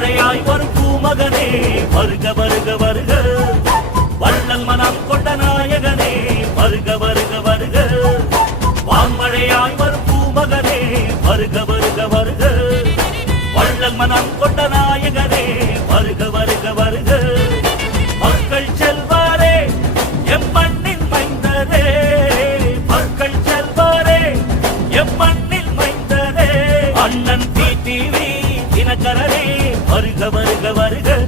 மழையாய் வரும் பூமகனே வருக வருக வருக. வள்ளல் மனம் கொண்ட நாயகனே வருக வருக வருக. வான்மழையாய் வரும் பூமகனே வருக வருக வருக. வள்ளல் மனம் கொண்ட நாயகனே வருக வருக வருக. மக்கள் செல்வாரே எம்மண்ணின் மைந்தரே. மக்கள் செல்வாரே எம்மண்ணில் மைந்தரே. அண்ணன் டிவி தினகரரே வருக வருக வருக